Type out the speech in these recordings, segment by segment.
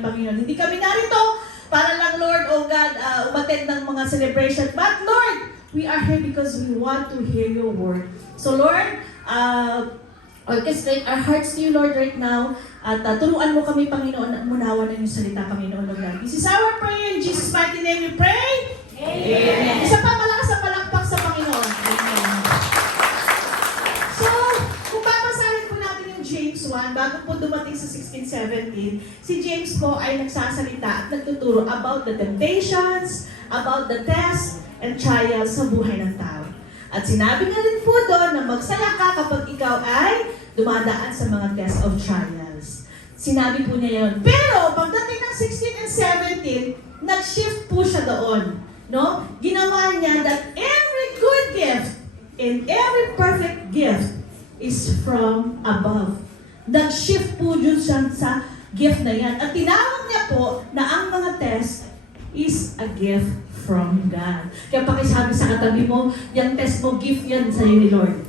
Panginoon. Hindi kami narito para lang, Lord, oh God, umattend ng mga celebration. But Lord, we are here because we want to hear your word. So Lord, orchestrate our hearts to you, Lord, right now. At turuan mo kami, Panginoon, na umunawa ng iyong salita, Panginoon, Lord God. This is our prayer. In Jesus' mighty name we pray. Amen. Isa pa, malakas ang palakpak sa Panginoon. Amen. So, kung babasahin po natin yung James 1, bago po dumating sa 16-17, si James po ay nagsasalita at nagtuturo about the temptations, about the tests and trials sa buhay ng tao. At sinabi nga rin po doon na magsaya ka kapag ikaw ay dumadaan sa mga test of trials. Sinabi po niya yun. Pero, pagdating ng 16 and 17, nag-shift po siya doon. No? Ginawa niya that every good gift and every perfect gift is from above. Nag-shift po dun siya sa gift na yan. At tinawag niya po na ang mga test is a gift from God. Kaya pakisabi sa katabi mo, yung test mo, gift yan sa'yo ni Lord.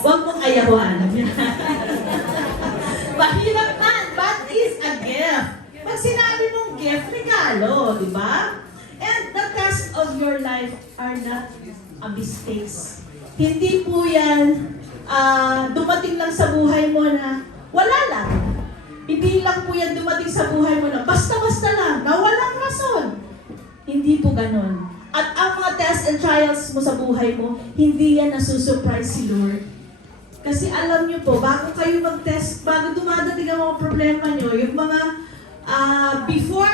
Huwag mong ayawan. Mahirap man, but is a gift. Pag sinabi mong gift, regalo, di ba? And the test of your life are not a mistakes. Hindi po yan dumating lang sa buhay mo na wala lang. Hindi lang po yan dumating sa buhay mo na basta-basta lang, na walang rason. Hindi po ganon. At ang mga tests and trials mo sa buhay mo, hindi yan nasusurprise si Lord. Kasi alam niyo po, bago kayo mag-test, bago dumadating ang mga problema niyo, yung mga before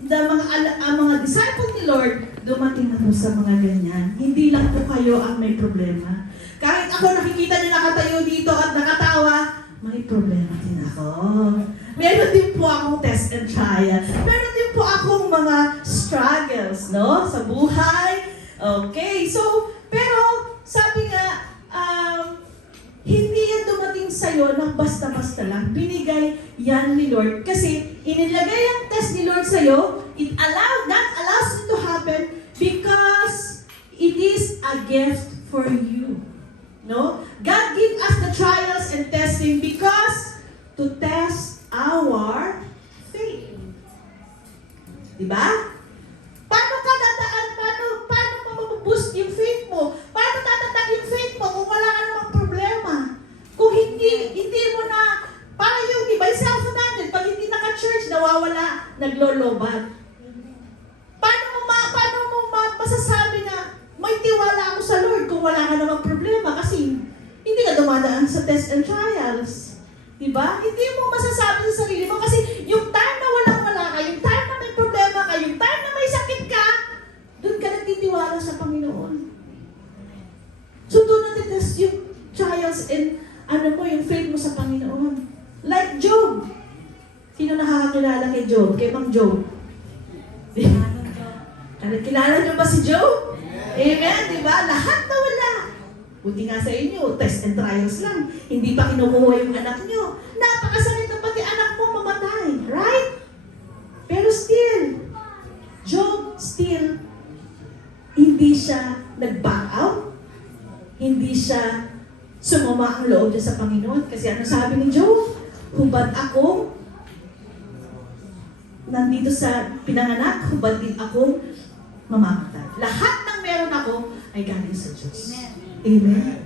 mga disciple ni Lord, dumating na po sa mga ganyan. Hindi lang po kayo ang may problema. Kahit ako nakikita niyo nakatayo dito at nakatawa, may problema din ako. Meron din po akong test and trial. Meron din po akong mga struggles, no? Sa buhay. Okay, so, pero, sabi nga, hindi yan dumating sa'yo ng basta-basta lang. Binigay yan ni Lord. Kasi, inilagay ang test ni Lord sa'yo, that allows it to happen because it is a gift for you. No? God give us the trials and testing because to test our faith. Diba? Paano ka dadaan? Paano mabuboost yung faith mo? Paano tatatag yung faith mo kung wala ka namang problema? Kung hindi mo na, para yung iba, cellphone natin, pag hindi naka-church, nawawala, naglolobat. Paano mo masasabi na may tiwala ako sa Lord kung wala ka namang problema kasi hindi ka dumadaan sa test and trials. Diba? Hindi mo masasabi sa sarili mo kasi yung time na wala ka, yung time na may problema ka, yung time na may sakit ka, doon ka nagtitiwala sa Panginoon. So doon natin test yung trials and yung faith mo sa Panginoon. Like Job. Sino nakakakilala kay Job? Kay Mang Job? Kilala niyo ba si Job? Amen, di ba? Lahat na wala. Buti nga sa inyo, test and trials lang. Hindi pa kinukuha yung anak nyo. Napakasakit na pati anak mo mamatay. Right? Pero still, Job still, hindi siya nag-back out. Hindi siya sumama ang loob niya sa Panginoon. Kasi ano sabi ni Job? Hubad ako, nandito sa pinanganak, hubad din akong mamamatay. Lahat ng meron ako ay galing sa Diyos. Amen.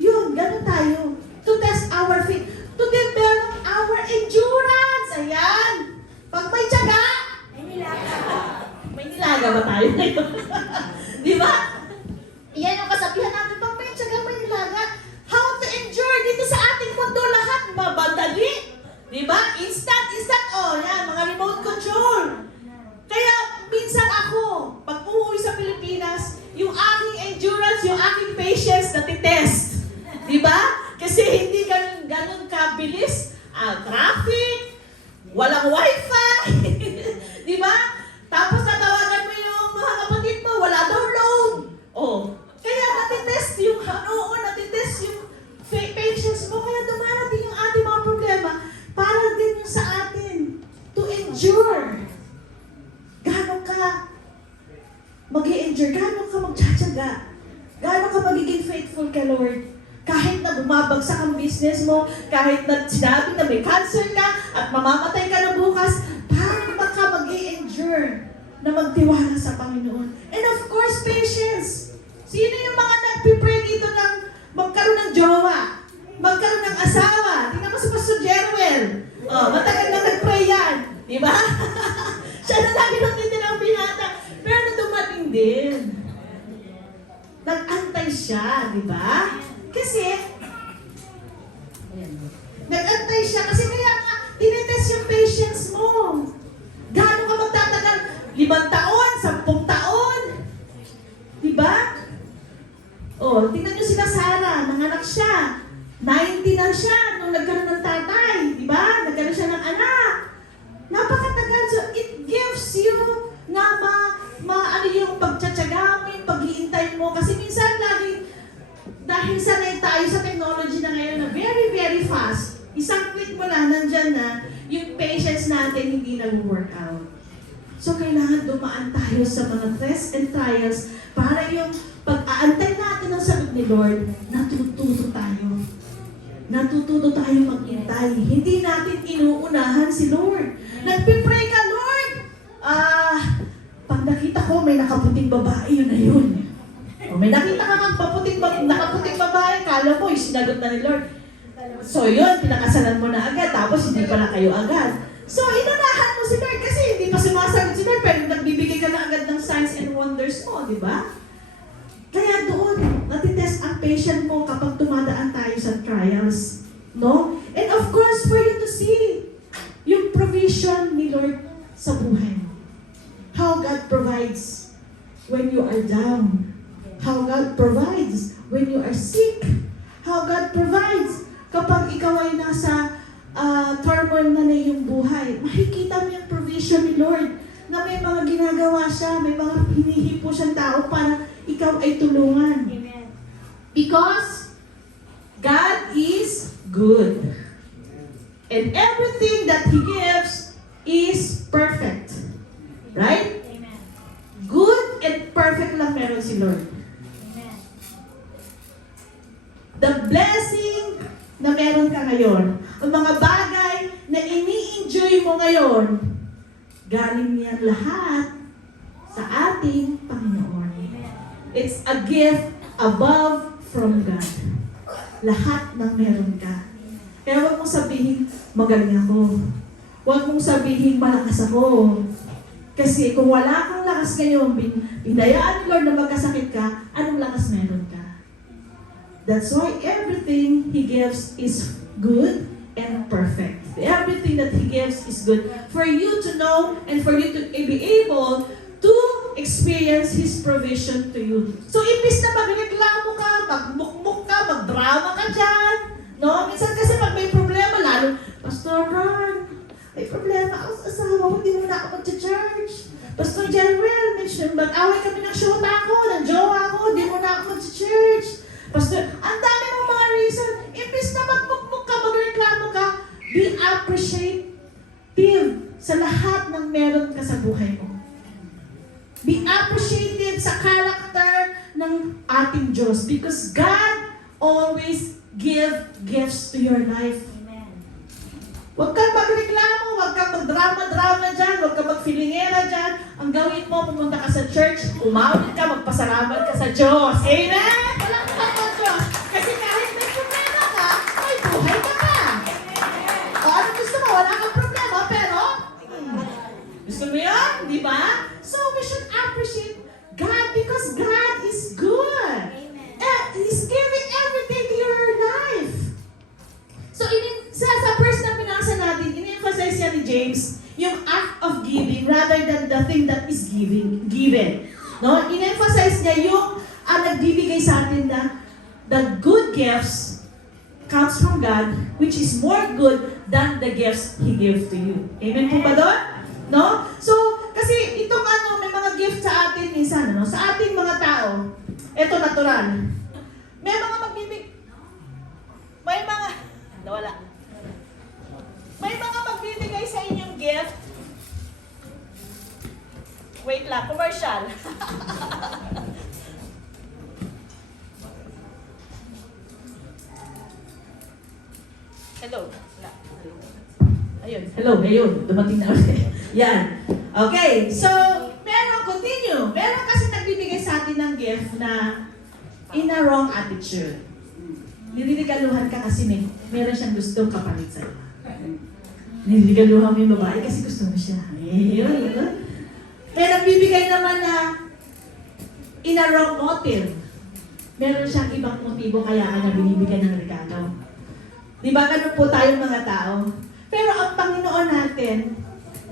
Yun, ganun tayo. To test our faith. To develop our endurance. Ayan. Pag may tiyaga, may nilaga. May nilaga ba tayo ngayon? Di ba? Yan yung kasabihan natin. Pag may tiyaga, may nilaga. How to endure dito sa ating mundo lahat. Mabadali. Di ba? Instant. Yan, mga remote control. Kaya, minsan ako, pag umuwi sa Pilipinas, yung aking endurance, yung aking patience, natitest. Diba? Kasi hindi ganun kabilis. Traffic, walang wifi. Diba? Tapos tatawagan mo yung mga kapatid mo, wala daw load. Kaya natitest yung, natitest yung patience mo. Kaya dumarating yung ating mga problema para din yung sa atin to endure. Gano'n ka mag-i-endure, gano'n ka magtsatsaga, gano'n ka magiging faithful kay Lord, kahit na bumabag bumagsak ang business mo, kahit na sinabi na may cancer ka at mamamatay ka na bukas, paano ba ka mag-i-endure na magtiwala sa Panginoon? And of course, patience. Sino yung mga nagpipray dito ng magkaroon ng jowa, magkaroon ng asawa? Tingnan mo si Pastor Jeruel. Oh, matagal na nag-pray yan. Di ba? Siya na lagi nang titinang binata. Pero dumating din. Nag-antay siya, di ba? Kasi, nag-antay siya kasi kaya nga, tinitest yung patience mo. Gaano ka magtatagal? 5 taon, 10 taon. Di ba? Oh, tingnan nyo sila Sarah, nanganak siya. 90 na siya nung nagkaroon ng tatay. Di ba? Nagkaroon siya ng anak. Napakatagal. So, it gives you na ano yung pagtsatsaga mo, yung pag-iintay mo. Kasi minsan lagi, dahil sanay tayo sa technology na ngayon na very, very fast, isang click mo lang, nandyan na, yung patience natin hindi nag-work out. So, kailangan dumaan tayo sa mga tests and trials para yung pag-aantay natin ang sagot ni Lord, natututo tayo. Natututo tayo mag-intay. Hindi natin inuunahan si Lord. Nagpipray ka, Lord! Pag nakita ko may nakaputing babae, yun na yun. O may nakita ka nakaputing babae, kala mo, sinagot na ni Lord. So yun, pinakasalan mo na agad, tapos hindi pala kayo agad. So inunahan mo si Lord kasi hindi pa sumasagot si Lord, pero nagbibigay ka na agad ng signs and wonders mo, di ba? Kaya doon, natitest ang patient mo kapag tumadaan tayo sa trials. No? And of course, for you to see yung provision ni Lord sa buhay mo. How God provides when you are down. How God provides when you are sick. How God provides kapag ikaw ay nasa turmoil na iyong buhay. Makikita mo yung provision ni Lord na may mga ginagawa siya, may mga hinihipo siyang tao para ikaw ay tulungan. Amen. Because God is good. And everything that He gives is perfect. Right? Amen. Good and perfect lang meron si Lord. Amen. The blessing na meron ka ngayon, ang mga bagay na ini-enjoy mo ngayon, galing niyan lahat sa ating Panginoon. It's a gift above from God. Lahat ng meron ka. Kaya huwag mong sabihin, magaling ako. Huwag mong sabihin, malakas ako. Kasi kung wala kang lakas ngayon, pinayaan ni Lord na magkasakit ka, anong lakas meron ka? That's why everything He gives is good and perfect. Everything that He gives is good. For you to know and for you to be able to experience His provision to you. So, imbis na magreklamo ka, magmukmuk ka, magdrama ka dyan, no? Minsan kasi pag may problema, lalo, Pastor Ron, may problema ako sa asawa ko, hindi mo na ako mag-church. Pastor General, mag-away kami ng syota ko, ng jowa ko, hindi mo na ako mag-church. Pastor, ang dami mong mga reason. Imbis na magmukmuk ka, magreklamo ka, be appreciative sa lahat ng meron ka sa buhay mo. Be appreciative sa character ng ating Diyos because God always give gifts to your life. Amen. Huwag kang magreklamo, huwag kang magdrama-drama dyan, huwag kang magfilingera dyan. Ang gawin mo, pumunta ka sa church, umawit ka, magpasalamat ka sa Diyos. Amen? Walang sa Diyos. Kasi kahit may problema ka, may buhay ka pa. O ano gusto mo? Wala kang problema, pero gusto mo yun? Di ba? So we should appreciate God because God is good. Amen. He's giving everything to your life. So sa verse na pinasa natin, in-emphasize niya ni James yung act of giving rather than the thing that is given. No? In-emphasize niya yung nagbibigay sa atin na the good gifts comes from God which is more good than the gifts He gives to you. Amen po ba doon? No? So, kasi itong may mga gift sa atin minsan, sa ating mga tao, ito natural. May mga nawala. May mga magbibigay sa inyong gift. Wait lang, commercial. Ayun, hello, ngayon, dumating na ulit. Yan. Okay, so, meron, continue. Meron kasi nagbibigay sa atin ng gift na in a wrong attitude. Nililigaluhan ka kasi meron siyang gustong kapalit sa'yo. Nililigaluhan mo yung babae kasi gusto mo siya. Yun. May nagbibigay naman na in a wrong motive. Meron siyang ibang motibo kaya ka na binibigyan ng regalo. Di ba ganun po tayong mga tao? Pero ang Panginoon natin,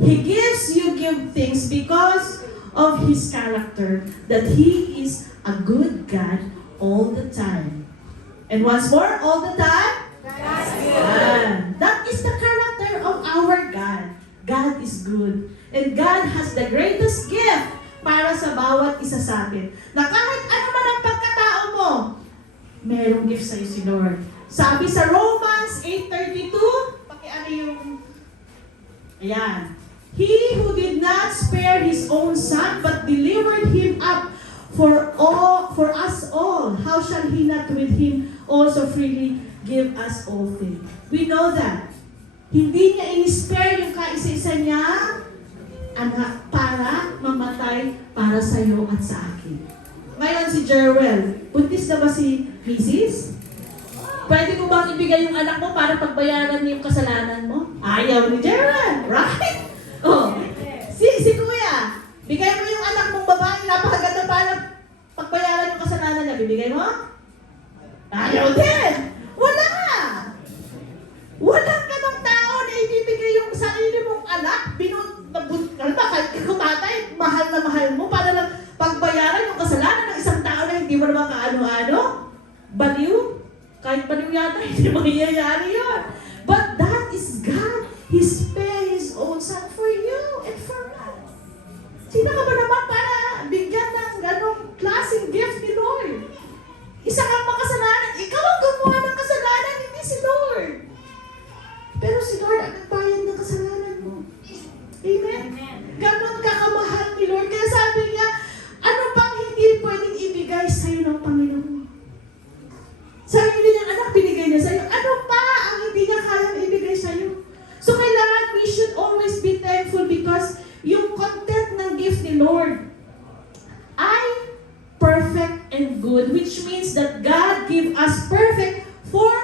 He gives you good things because of His character, that He is a good God all the time. And once more, all the time? That's good. That is the character of our God. God is good. And God has the greatest gift para sa bawat isa sa atin. Na kahit ano man ang pagkatao mo, merong gift sa'yo si Lord. Sabi sa Romans 8:32, pakiano yung, ayan, He who did not spare His own Son, but delivered Him up for us all, how shall He not with Him also freely give us all things? We know that. Hindi niya in-spare yung kaisa-isa niya anak para mamatay para sa iyo at sa akin. Ngayon si Jerwell, buntis na ba si Mrs.? Pwede mo bang ibigay yung anak mo para pagbayaran niya yung kasalanan mo? Ayaw ni Jerwell, right? Oh, si Kuya, bigay mo yung anak mong babae, napakaganda para pagbayaran yung kasalanan niya, bibigay mo? Ayaw din! Wala! Walang ganong tao na ibibigay yung sarili mong anak, kahit ikaw tatay, mahal na mahal mo, para lang pagbayaran yung kasalanan ng isang tao na hindi mo naman kaano-ano. Baliw? Kahit baliw yata, hindi mangyayari yun. But that is God. He spared His own Son for you and for us. Sino ka ba naman para bigyan ng ganong klaseng gift ni Lord? Isa kang makasalanan. Ikaw ang gumawa ng kasalanan, hindi si Lord. Pero si Lord ang nagbayad ng kasalanan mo. Amen? Ganon kakamahal ni Lord. Kaya sabi niya, ano pang hindi pwedeng ibigay sa'yo ng Panginoon? Sarili niyang anak, binigay niya sa'yo. Ano pa ang hindi niya kayang ibigay sa'yo? So kailangan we should always be thankful because yung content ng gift ni Lord ay perfect and good, which means that God give us perfect for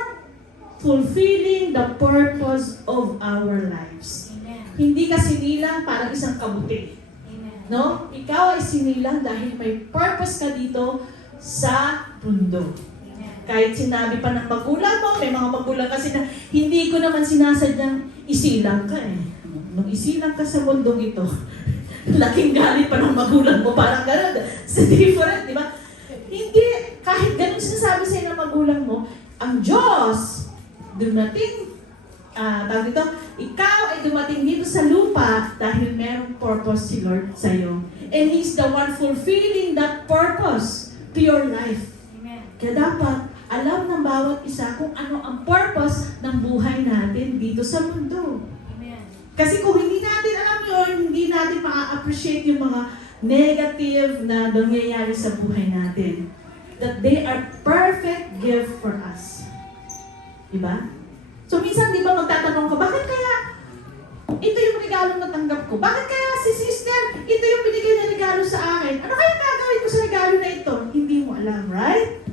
fulfilling the purpose of our lives. Amen. Hindi ka sinilang para isang kabuti. Amen. No? Ikaw ay sinilang dahil may purpose ka dito sa mundo. Amen. Kahit sinabi pa ng magulang mo, may mga magulang kasi na hindi ko naman sinasadyang isilang ka eh. Nung isilang ka sa mundong ito, laking galit pa ng magulang mo, parang gano'n. It's different, di ba? Hindi, kahit gano'n sinasabi sa'yo ng magulang mo, ang Diyos, dumating, tawag dito, ikaw ay dumating dito sa lupa dahil merong purpose si Lord sa'yo. And He's the one fulfilling that purpose to your life. Amen. Kaya dapat alam ng bawat isa kung ano ang purpose ng buhay natin dito sa mundo. Amen. Kasi kung hindi natin alam yun, hindi natin ma-appreciate yung mga negative na nangyayari sa buhay natin. That they are perfect gift for us. Diba? So minsan, di ba magtatanong ka, bakit kaya ito yung regalo na tanggap ko? Bakit kaya si sister, ito yung binigay na regalo sa akin? Ano kaya gagawin ko sa regalo na ito? Hindi mo alam, right?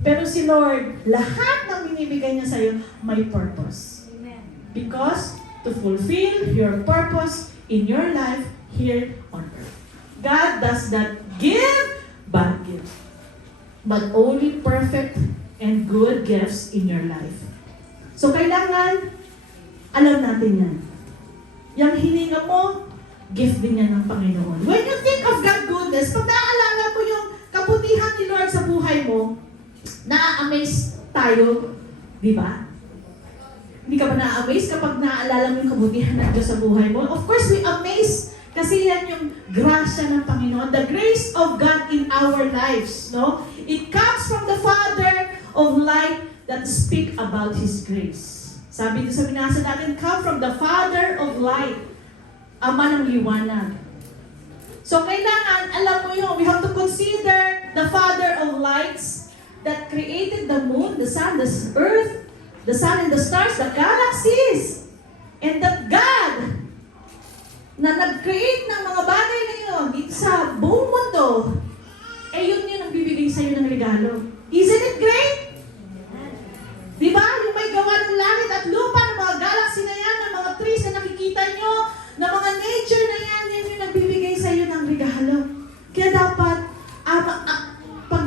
Pero si Lord, lahat ng binibigay niya sa'yo may purpose. Amen. Because to fulfill your purpose in your life here on earth. God does not give bad gifts, but only perfect and good gifts in your life. So kailangan, alam natin yan. Yang hininga mo, gift din yan ng Panginoon. When you think of God's goodness, pag naaalala mo yung kabutihan ni Lord sa buhay mo, na-amaze tayo, di ba? Hindi ka ba na-amaze kapag naaalala mo yung kabutihan ng Diyos sa buhay mo? Of course, we amaze kasi yan yung grasya ng Panginoon, the grace of God in our lives, no? It comes from the Father of light that speak about His grace. Sabi dito sa binasa natin, come from the Father of light, Ama ng liwanag. So kailangan, alam mo yun, we have to consider the Father of lights that created the moon, the sun, the earth, the sun and the stars, the galaxies. And that God na nag-create ng mga bagay na yun dito sa buong mundo, yun ang bibigay sa'yo ng regalo. Isn't it great? Di ba? Yung may gawa ng langit at lupa, ng mga galaxy na yan, ng mga trees na nakikita nyo, ng mga nature na yan, yan yung nagbibigay sa'yo ng regalo. Kaya dapat, pag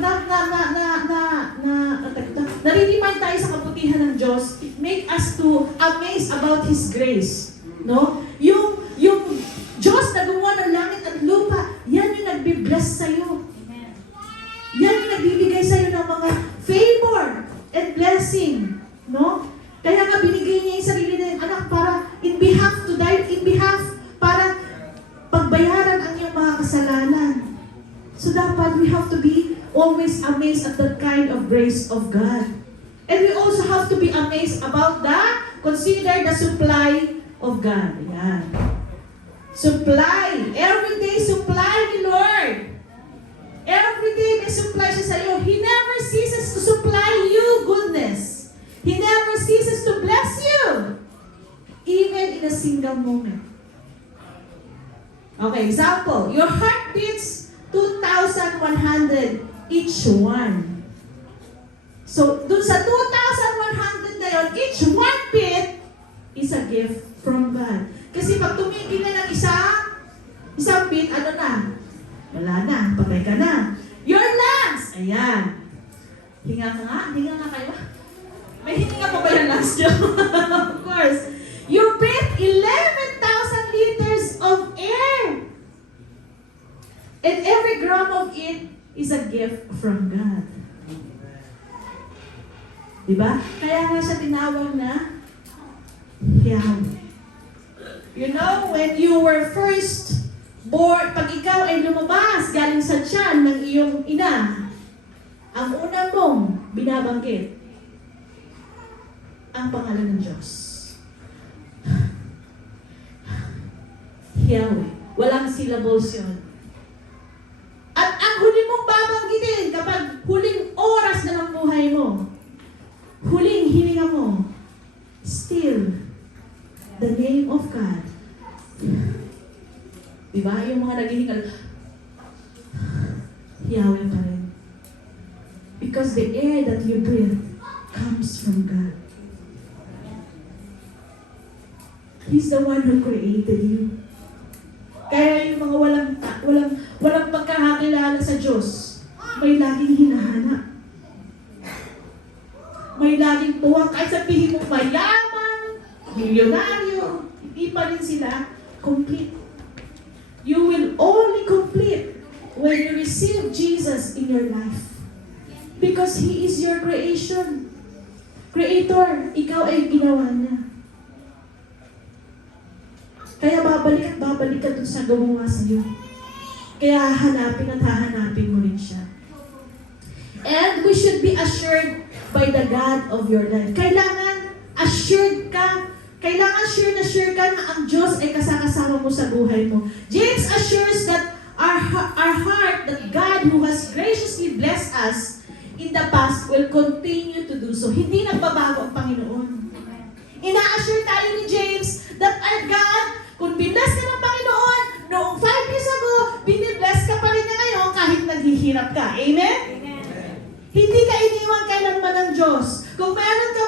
naririman tayo sa kabutihan ng Diyos, it make us to amaze about His grace. No? Yung Diyos na gumawa ng langit at lupa, yan yung nagbibless sa'yo. Yan yung nagbibigay sa'yo ng mga favor and blessing. No? Kaya nga binigay niya yung sarili na yung anak para in behalf to die, in behalf para pagbayaran ang iyong mga kasalanan. So dapat we have to be always amazed at that kind of grace of God. And we also have to be amazed about consider the supply of God. Yan. Supply. Every day supply ni Lord. Every day may supply siya sa iyo. He never ceases to supply you goodness. He never ceases to bless you. Even in a single moment. Okay, example. Your heart beats 2,100 each one. So, dun sa 2,100 na yun, each one beat is a gift from God. Kasi pag tumigil na ng isang beat, ano na? Wala na, patay ka na. Your lungs! Ayan. Hinga ka nga? Hinga nga kayo? May hininga pa ba yung lungs nyo? Of course. You breathe 11,000 liters of air. And every gram of it is a gift from God. Diba? Kaya nga siya tinawag na Yahweh. You know, when you were first born, pag ikaw ay lumabas galing sa tiyan ng iyong ina, ang una mong binabanggit ang pangalan ng Diyos. Yahweh. Walang syllables yun. At ang huli mong babanggitin kapag huling oras na ng buhay mo, huling hininga mo, still, the name of God. Diba? Yung mga naghihingal, Yahweh pa rin. Because the air that you breathe comes from God. He's the one who created you. Kaya yung mga walang pagkakakilala sa Diyos, may laging hinahanap. May laging tuwa. Kahit sabihin mo mayaman, milyonaryo, hindi pa rin sila complete. You will only complete when you receive Jesus in your life. Because He is your creation. Creator, ikaw ay ginawa niya. Kaya babalik ka dun sa gumawa sa'yo. Kaya hahanapin at hahanapin mo rin siya. And we should be assured by the God of your life. Kailangan assured ka. Kailangan sure ka na ang Diyos ay kasakasama mo sa buhay mo. James assures that our heart, that God who has graciously blessed us in the past will continue to do so. Hindi nagbabago ang Panginoon. Ina-assure tayo ni James that our God, kung binbless ka ng Panginoon, noong 5 years ago, binibless ka pa rin niya ngayon kahit naghihirap ka. Amen? Amen. Hindi ka iniwan kailanman ng Diyos. Kung meron ka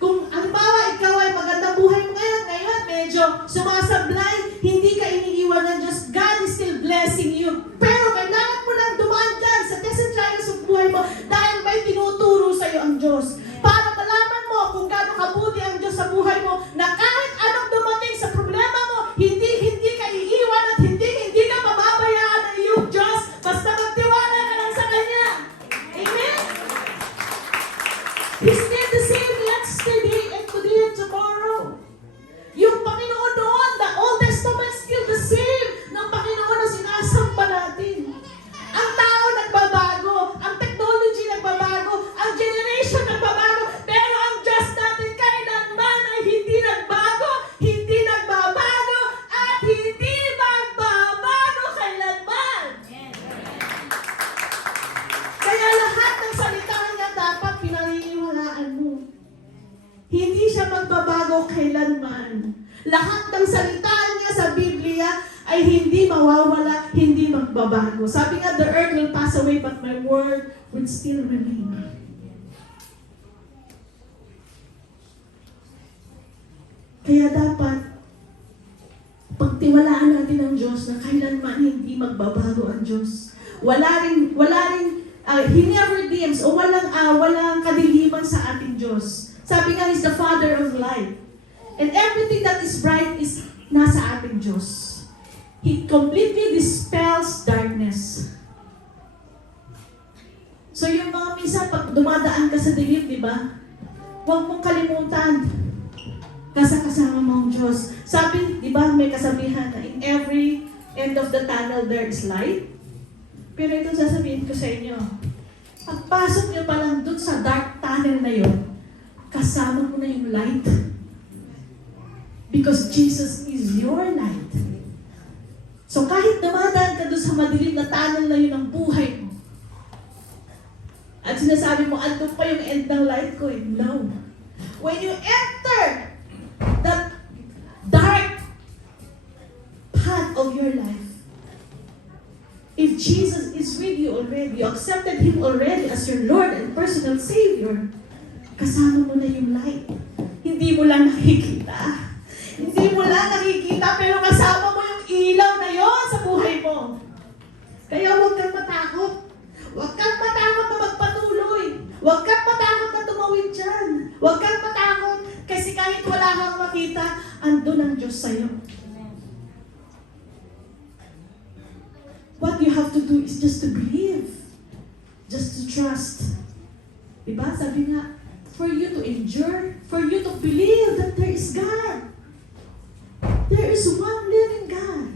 kung halimbawa ikaw ay magandang buhay mo ngayon medyo sumasablay, hindi ka iniiwan ng Diyos. God is still blessing you. Pero kailangan mo lang dumaan dyan sa test and trials ng buhay mo dahil may tinuturo sa'yo ang Diyos. Para malaman mo kung gaano kabuti ang Diyos sa buhay mo na kahit anong dumating sa problema mo, hindi ka iiwan at hindi ka mababayaan ng iyong Diyos. Basta magtiwala ka lang sa Kanya. Amen? He's still the same yesterday and today and tomorrow. Yung Panginoon noon, the Old Testament still the same ng Panginoon na sinasamba natin. lahat ng salita niya sa Biblia ay hindi mawawala, hindi magbabago. Sabi nga, the earth will pass away, but my word will still remain. Kaya dapat, pagtiwalaan natin ang Diyos na kailanman hindi magbabago ang Diyos. He never dims o walang kadiliman sa ating Diyos. Sabi nga, He's the Father of light. And everything that is bright is nasa ating Diyos. He completely dispels darkness. So yung mga minsan, pag dumadaan ka sa dilim, di ba? Huwag mong kalimutan. Kasama mo ang Diyos. Sabi, di ba, may kasabihan na in every end of the tunnel there is light. Pero ito sasabihin ko sa inyo. Pagpasok niyo pa lang dun sa dark tunnel na yun, kasama mo na yung light. Because Jesus is your light. So kahit dumadaan ka dun sa madilim na tunnel na yun ng buhay mo, at sinasabi mo, andun pa yung end ng light ko, no. When you enter that dark path of your life, if Jesus is with you already, you accepted Him already as your Lord and personal Savior, kasama mo na yung light. Hindi mo lang nakikita. Hindi mo lang nakikita, pero kasama mo yung ilaw na yon sa buhay mo. Kaya huwag kang matakot. Huwag kang matakot na magpatuloy. Huwag kang matakot na tumawid dyan. Huwag kang matakot kasi kahit wala kang makita, andun ang Diyos sa'yo. What you have to do is just to believe. Just to trust. Diba? Sabi nga, for you to endure, for you to believe that there is God. There is one living God.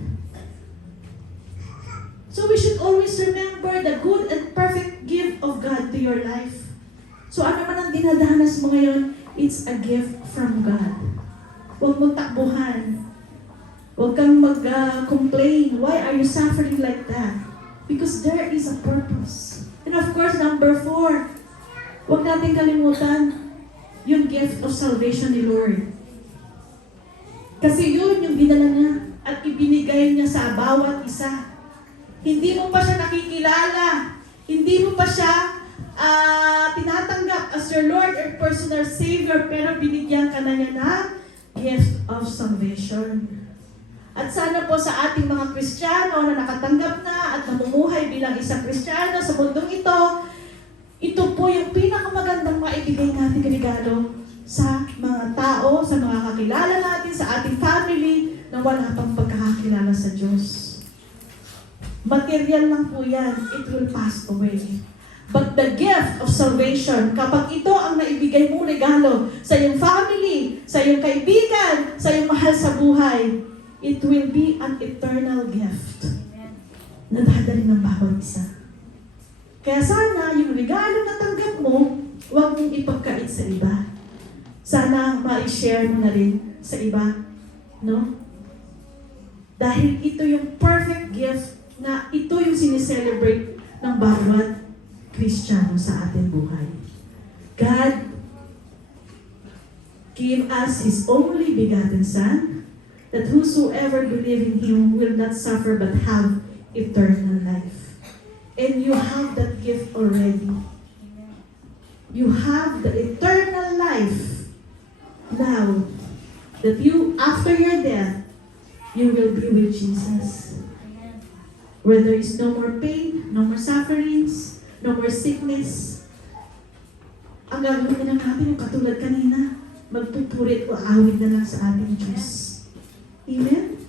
So we should always remember the good and perfect gift of God to your life. So ano man ang dinadanas mo ngayon, it's a gift from God. Huwag mong takbuhan. Huwag kang mag-complain. Why are you suffering like that? Because there is a purpose. And of course, number 4, huwag natin kalimutan yung gift of salvation ni Lord. Kasi yun yung dinala niya at ibinigay niya sa bawat isa. Hindi mo pa siya nakikilala. Hindi mo pa siya tinatanggap as your Lord and personal Savior, pero binigyan ka na niya ng gift of salvation. At sana po sa ating mga Kristiyano na nakatanggap na at namumuhay bilang isang Kristiyano sa mundong ito po yung pinakamagandang maibigay nating regalo sa mga tao, sa mga kakilala natin, sa ating family na wala pang pagkakakilala sa Diyos. Material lang po yan, it will pass away. But the gift of salvation, kapag ito ang naibigay mong regalo sa iyong family, sa iyong kaibigan, sa iyong mahal sa buhay, it will be an eternal gift na dadalhin ng bawat isa. Kaya sana yung regalo na tanggap mo, huwag mong ipagkait sa iba. Sana ma-share mo na rin sa iba, no? Dahil ito yung perfect gift na ito yung sineselebrate ng bawat Kristiyano sa ating buhay. God gave us His only begotten Son, that whosoever believe in Him will not suffer but have eternal life. And you have that gift already. You have the eternal life now, that you, after your death, you will be with Jesus. Where there is no more pain, no more sufferings, no more sickness. Ang gagawin na lang natin, yung katulad kanina, magpupurit o awit na lang sa ating Diyos. Amen?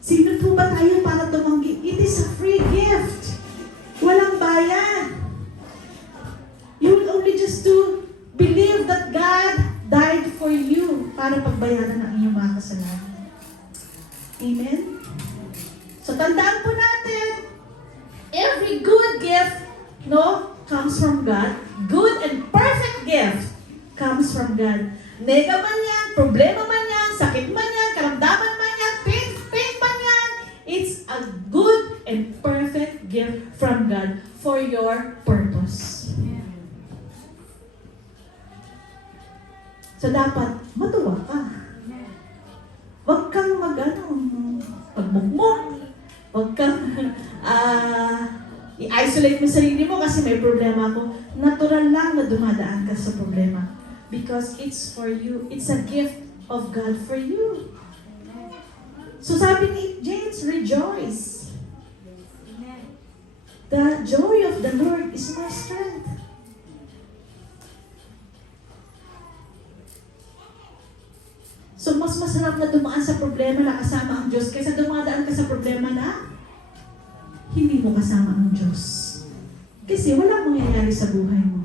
Sino po ba tayo para tumanggi? It is a free gift. Walang bayad. You will only just to believe that God died for you para pagbayaran ng inyong mga kasalanan. Amen? So tandaan po natin, every good gift, no, comes from God. Good and perfect gift comes from God. Nega man yan, problema man yan, sakit man yan, karamdaman man yan, pain man yan, it's a good and perfect gift from God for your purpose. So So dapat matuwa ka. Huwag kang pagmukmok. Huwag kang i-isolate mo sarili mo kasi may problema ako. Natural lang na dumadaan ka sa problema. Because it's for you. It's a gift of God for you. So sabi ni James, rejoice. The joy of the Lord is my strength. So mas masarap na dumaan sa problema na kasama ang Diyos kaysa dumadaan ka sa problema na hindi mo kasama ang Diyos. Kasi walang mangyayari sa buhay mo.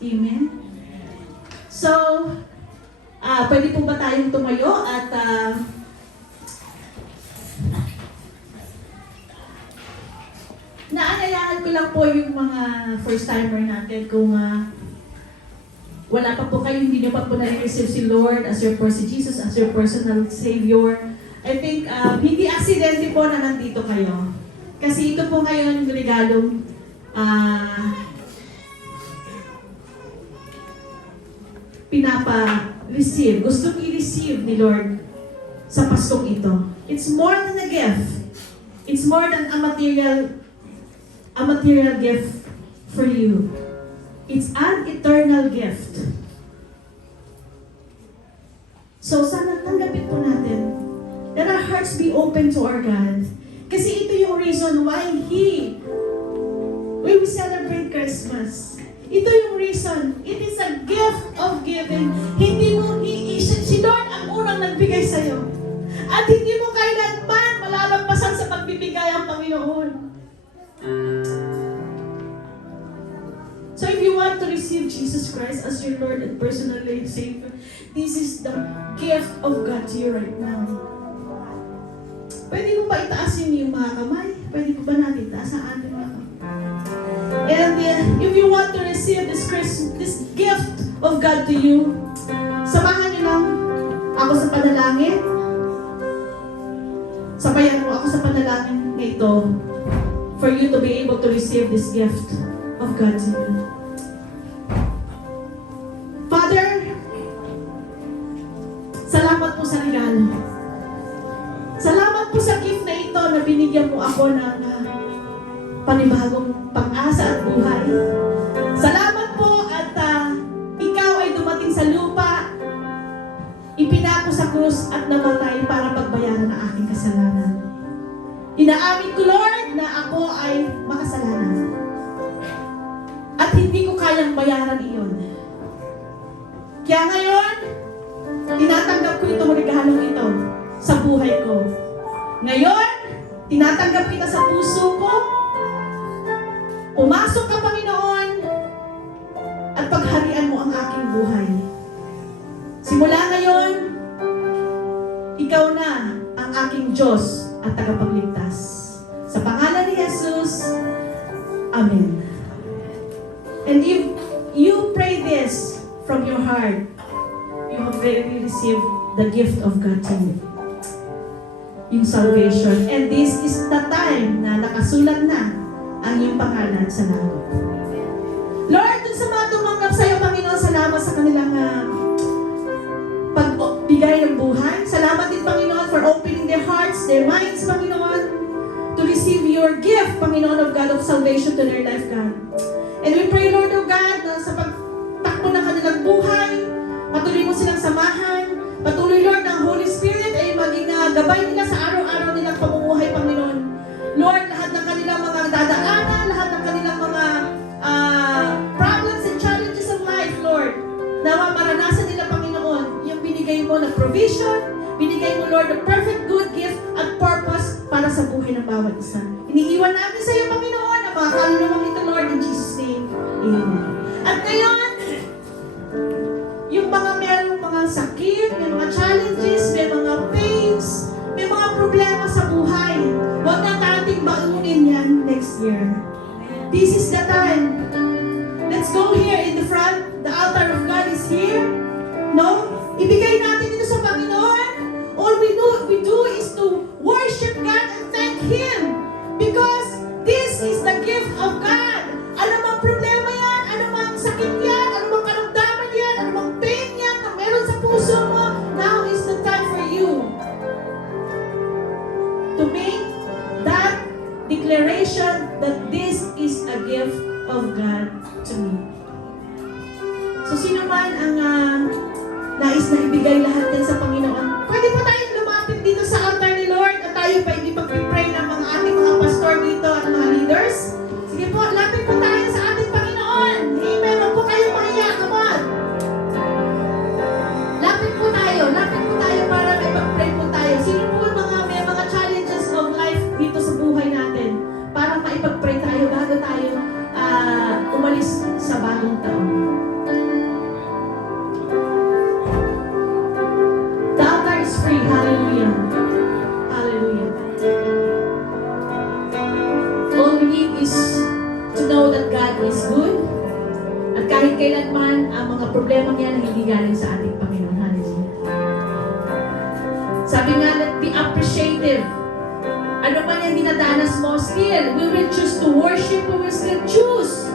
Amen? So, pwede po ba tayong tumayo at naanayahan ko lang po yung mga first-timer natin kung wala pa po kayo, hindi nyo pa po na-receive si Lord as your si Jesus as your personal Savior. I think hindi aksidente po na nandito kayo. Kasi ito po ngayon yung regalong pinapa-receive. Gusto i-receive ni Lord sa Paskong ito. It's more than a gift. It's more than a material gift for you. It's an eternal gift. So, sana tanggapin po natin. Let our hearts be open to our God. Kasi ito yung reason why we celebrate Christmas. Ito yung reason. It is a gift of giving. Hindi mo si Lord ang unang nagbigay sa'yo. At hindi mo kailanman malalampasan sa pagbibigay ang Panginoon. So if you want to receive Jesus Christ as your Lord and personal Savior, this is the gift of God to you right now. Pwede mo ba itaasin yung mga kamay? Pwede po ba natin itaas ang ating mga kamay? And if you want to receive this gift of God to you, samahan niyo lang ako sa panalangin. Sabayan mo ako sa panalangin na ito for you to be able to receive this gift of God to you. Father, salamat po sa regalo. Salamat po sa gift na ito na binigyan mo ako ng panibagong pag-asa at buhay. Salamat po at ikaw ay dumating sa lupa, ipinako sa krus at namatay para pagbayaran ang aking kasalanan. Inaamin ko, Lord, na ako ay makasalanan. At hindi ko kayang bayaran iyon. Kaya ngayon, tinatanggap ko itong regalong ito sa buhay ko. Ngayon, tinatanggap kita sa puso ko. Pumasok ka, Panginoon, at pagharian mo ang aking buhay. Simula ngayon, ikaw na ang aking Diyos at tagapagligtas. Sa pangalan ni Jesus, Amen. And if you pray this from your heart, you have already received the gift of God to you. Yung salvation. And this is the time na nakasulat na ang iyong pangalan sa langit. Lord, dun sa mga tumanggap sa iyo, Panginoon, salamat sa kanilang pagbigay ng buhay. Salamat din, Panginoon, for opening their hearts, their minds, Panginoon, to receive your gift, Panginoon of God, of salvation to their life, God. And we pray, Lord of God, na sa pagtakbo ng kanilang buhay, patuloy mo silang samahan, patuloy, Lord, ng Holy Spirit ay maging gabay nila sa araw-araw nilang pamumuhay, Panginoon. Lord, lahat ng kanilang mga dadaanan, lahat ng kanilang mga problems and challenges of life, Lord, na maranasan nila, Panginoon, yung binigay mo na provision, binigay mo, Lord, the perfect good gift at purpose para sa buhay ng bawat isa. Iniiwan namin sa iyo, Panginoon, ang mga kaluluwang ito, Lord, in Jesus' name. Amen. At ngayon, yung mga merong mga sakit, may mga challenges, may mga pains, may mga problema sa buhay, huwag na nating baunin yan next year. This is the time. Let's go here in the front. The altar of God is here. No? Ibigay natin ito sa Panginoon. All we do is to worship God and thank Him. Because this is the gift of God. Ano mang problema yan, ano mang sakit yan, ano mang karamdaman yan, ano mang pain yan na meron sa na ibigay lahat din sa Panginoon. Pwede po tayong lumapit dito sa altar ni Lord at tayo pa hindi pag-pray ng mga ating mga pastor dito at mga leaders. Sige po, lapit po tayo sa ating Panginoon. Amen. Huwag po kayong mahiya. Come on. Lapit po tayo para may pag-pray po tayo. Sino po may mga challenges of life dito sa buhay natin para maipag-pray tayo bago tayo umalis sa bagong taon. The altar is free. Hallelujah. Hallelujah. All we need is to know that God is good. At kahit kailanman, ang mga problema niya na hindi galing sa ating Panginoon. Hallelujah. Sabi nga, let be appreciative. Ano man yung dinadanas mo, still, we will choose to worship, we will still choose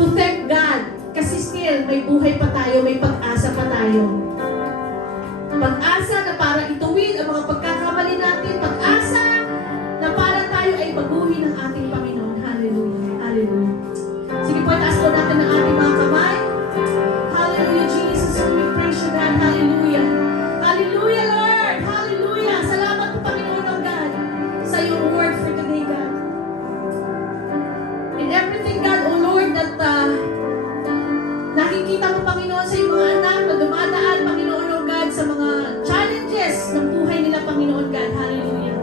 to thank God. Kasi still, may buhay pa tayo, may pag-asa pa tayo. Pag-asa na para ituwid ang mga pagkakamali natin, pag-asa na para tayo ay baguhin ng ating Panginoon. Hallelujah. Hallelujah. Sige po, itaas po natin ang ating mga kamay. Hallelujah, Jesus. We praise you, God. Hallelujah. Hallelujah, Lord. Hallelujah. Salamat po, Panginoon ng God, sa iyong word for today, God. In everything, God, O Lord, that nakikita mo, Panginoon, sa iyong mga anak na dumadaan, Panginoon, O God, sa mga challenges ng buhay nila, Panginoon, God. Hallelujah.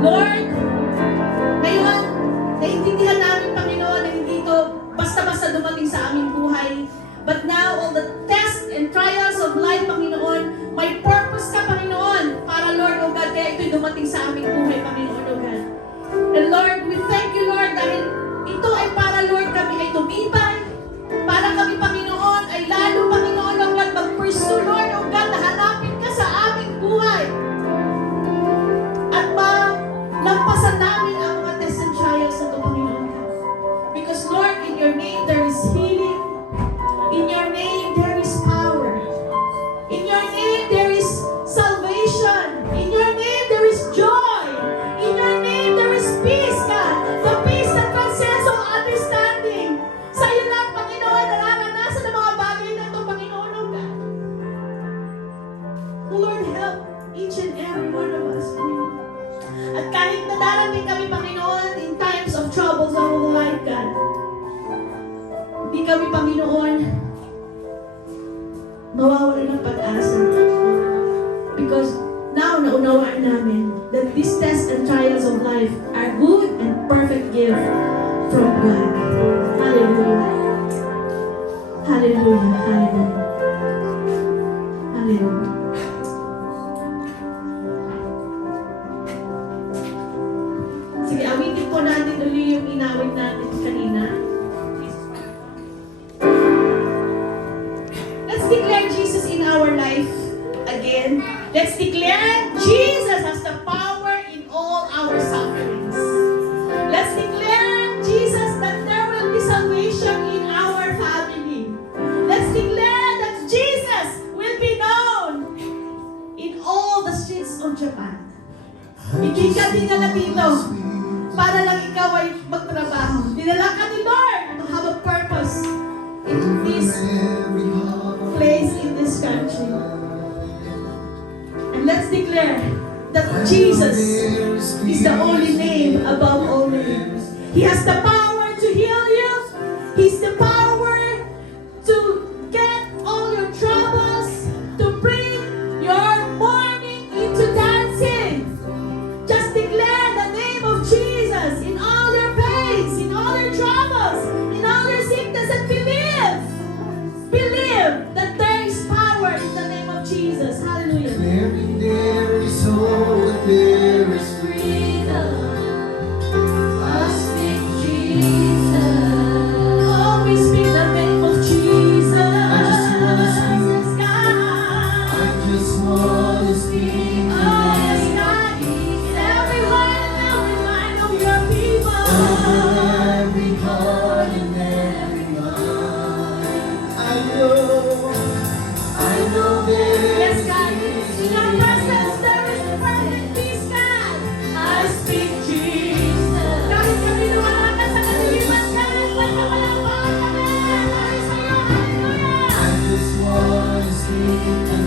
Lord, ngayon, naiintindihan namin, Panginoon, na hindi ito basta-basta dumating sa aming buhay. But now, all the tests and trials of life, Panginoon, may purpose ka, Panginoon, para, Lord, O God, kaya ito'y dumating sa aming buhay, Panginoon, O God. And Lord, we thank you, Lord, dahil ito ay para, Lord, kami ay tumibay, para kami, Panginoon, ay lalo, Panginoon, O God, mag-pursue, Lord, O God, na hanapin ka sa aming buhay. At malampasan namin ang mga tests and trials na ito, Panginoon. Because, Lord, in your name, there is healing. In your name, there is power. In your name, there is salvation. In your name, there is joy. In your name, there is peace, God. The peace that transcends all understanding. Sa iyo lang, Panginoon, nararanasan ang mga bagay na ito, Panginoon, O God. Lord, help each and every one of us, Panginoon. At kahit nadarating kami, Panginoon, in times of troubles of our life, God, hindi kami, Panginoon, mawawala ng pag-asa. Because now, naunawaan namin that these tests and trials of life are good and perfect gift from God. Hallelujah. Hallelujah. Hallelujah. Hallelujah. Sige, awitin po natin ulit yung inawit natin kanina. Let's declare Jesus in our life again. Let's declare Jesus has the power in all our sufferings. Let's declare Jesus that there will be salvation in our family. Let's declare that Jesus will be known in all the streets of Japan. Hindi ka dinala dito para lang ikaw ay magtrabaho. Dinala ka ni Lord to have a purpose in this place, in this country. And let's declare that Jesus is the only name above all names. He has the power to heal you. He's the power to get all your troubles, to bring your mourning into dancing. Just declare the name of Jesus in all your pains, in all your troubles, in all your sickness, and believe. Believe that there is power in the name of Jesus. Hallelujah. There is hope, there is freedom. I speak Jesus. Oh, we speak the name of Jesus. I just wanna speak. Yes, God. I just want to speak the Oh, yes, name God. of Jesus. In every heart and every mind of your people. Over every heart and every mind. I know there Yes, is God. peace In your presence, there is perfect peace, God. I speak Jesus. Kahit kami lumalakad sa kadiliman, kahit may kapalapan kami. Dahil sa'yo, hallelujah. I just want to speak the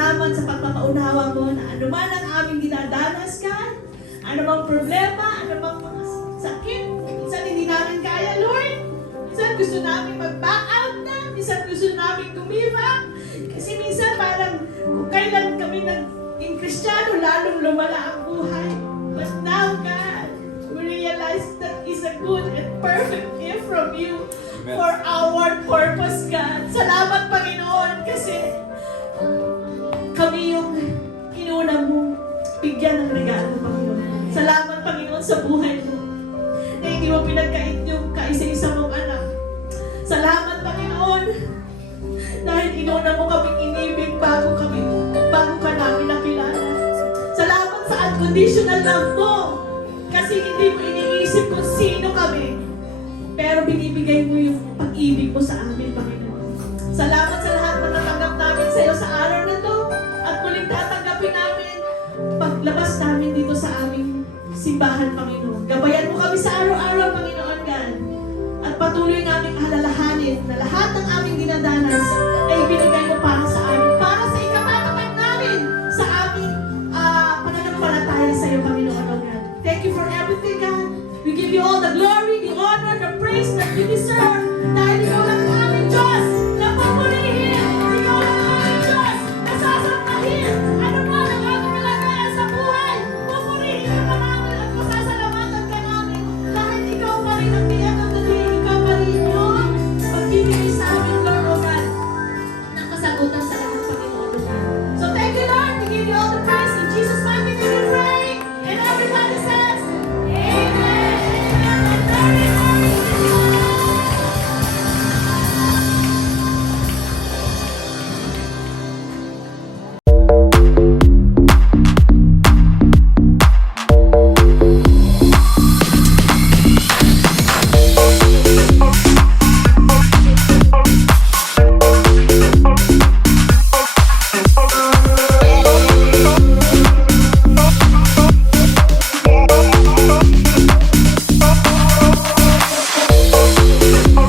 salamat sa pagpapaunawa mo na anuman ang aming dinadanas, God, anumang problema, anumang mga sakit, minsan hindi namin kaya, Lord. Minsan gusto namin mag-back out na, minsan gusto namin gumiba. Kasi minsan parang kung kailan kami naging Kristiyano, lalong lumala ang buhay. But now, God, we realize that is a good and perfect gift from you for our purpose, God. Salamat, Panginoon, kasi kami yung inuna mo bigyan ng regalo, Panginoon. Salamat, Panginoon, sa buhay mo na hindi mo pinagkait yung kaisa-isa mong anak. Salamat, Panginoon, dahil inuna mo kaming inibig bago ka namin nakilala. Salamat sa unconditional love mo, kasi hindi mo iniisip kung sino kami, pero binibigay mo yung pag-ibig mo sa amin, Panginoon. Salamat sa lahat na natanggap namin sa iyo sa araw na to, at muling tatanggapin namin paglabas namin dito sa aming simbahan, Panginoon. Gabayan mo kami sa araw-araw, Panginoon God, at patuloy naming alalahanin na lahat ng aming dinadanas